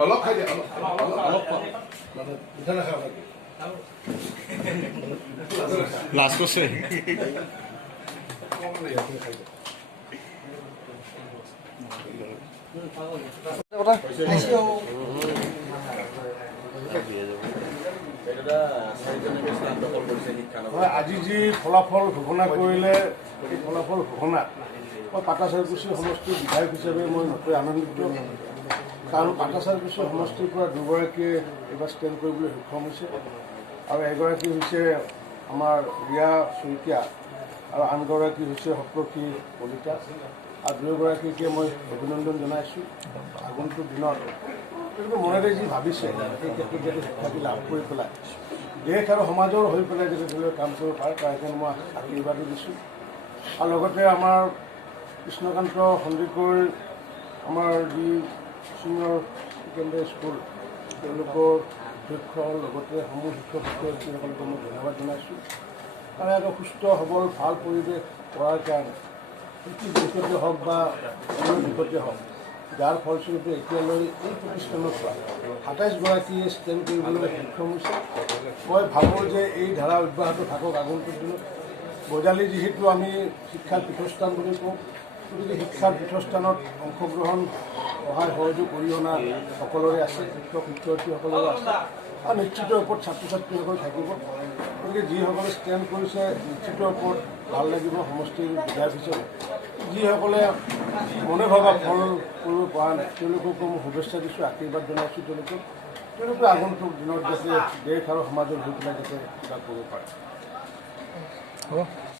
অলপ খাই দিয়ে লাজ কৰছে আজি যি ফলাফল ঘোষণা কৰিলে এই ফলাফল ঘোষণা মই পাটাচাৰকুছি সমষ্টিৰ বিধায়ক হিচাপে মই নথৈ আনন্দিত কাৰণ পাটাচাৰকুছি সমষ্টিৰ পৰা দুগৰাকীয়ে এইবাৰ ষ্টেণ্ড কৰিবলৈ সক্ষম হৈছে আৰু এগৰাকী হৈছে আমাৰ ৰিয়া শইকীয়া আৰু আনগৰাকী হৈছে সপ্ৰসী কলিতা আৰু দুয়োগৰাকীকে মই অভিনন্দন জনাইছোঁ আগন্তুক দিনত কিন্তু মনেৰে যি ভাবিছে সেই ক্ষেত্ৰত যাতে শিক্ষাটো লাভ কৰি পেলাই দেশ আৰু সমাজৰ হৈ পেলাই যাতে ধৰি কাম কৰিব পাৰে তাৰ কাৰণে মই আশীৰ্বাদো দিছোঁ আৰু লগতে আমাৰ কৃষ্ণকান্ত সন্দিকৈ আমাৰ যি ছিনিয়ৰ ছেকেণ্ডেৰী স্কুল তেওঁলোকৰ অধ্যক্ষ লগতে সমূহ শিক্ষক শিক্ষয়িত্ৰীসকলক মই ধন্যবাদ জনাইছোঁ আৰু এটা সুস্থ সবল ভাল পৰিৱেশ কৰাৰ কাৰণে শিক্ষিত দিশতে হওক বা অন্য দিশতে হওক যাৰ ফলস্বৰূপে এতিয়ালৈ এই প্ৰতিষ্ঠানৰ পৰা ২৭গৰাকীয়ে ষ্টেণ্ড কৰিবলৈ সক্ষম হৈছে মই ভাবোঁ যে এই ধাৰা অব্যাহত থাকক আগন্তুক দিনত বজালী যিহেতু আমি শিক্ষাৰ পীঠস্থান বুলি কওঁ গতিকে শিক্ষাৰ পীঠস্থানত অংশগ্ৰহণ সহায় সহযোগ অৰিহণা সকলোৰে আছে শিক্ষক শিক্ষয়িত্ৰীসকলৰো আছে আৰু নিশ্চিত ওপৰত ছাত্ৰ ছাত্ৰীসকল থাকিব গতিকে যিসকলে ষ্টেণ্ড কৰিছে নিশ্চিত ওপৰত ভাল লাগিব সমষ্টিৰ বিধায়ক হিচাপে যিসকলে মনে ভবা ফল কৰিব পৰা নাই তেওঁলোককো মই শুভেচ্ছা দিছোঁ আশীৰ্বাদ জনাইছোঁ তেওঁলোকে আগন্তুক দিনত যাতে দেশ আৰু সমাজৰ হৈ পেলাই যাতে কিবা কৰিব পাৰে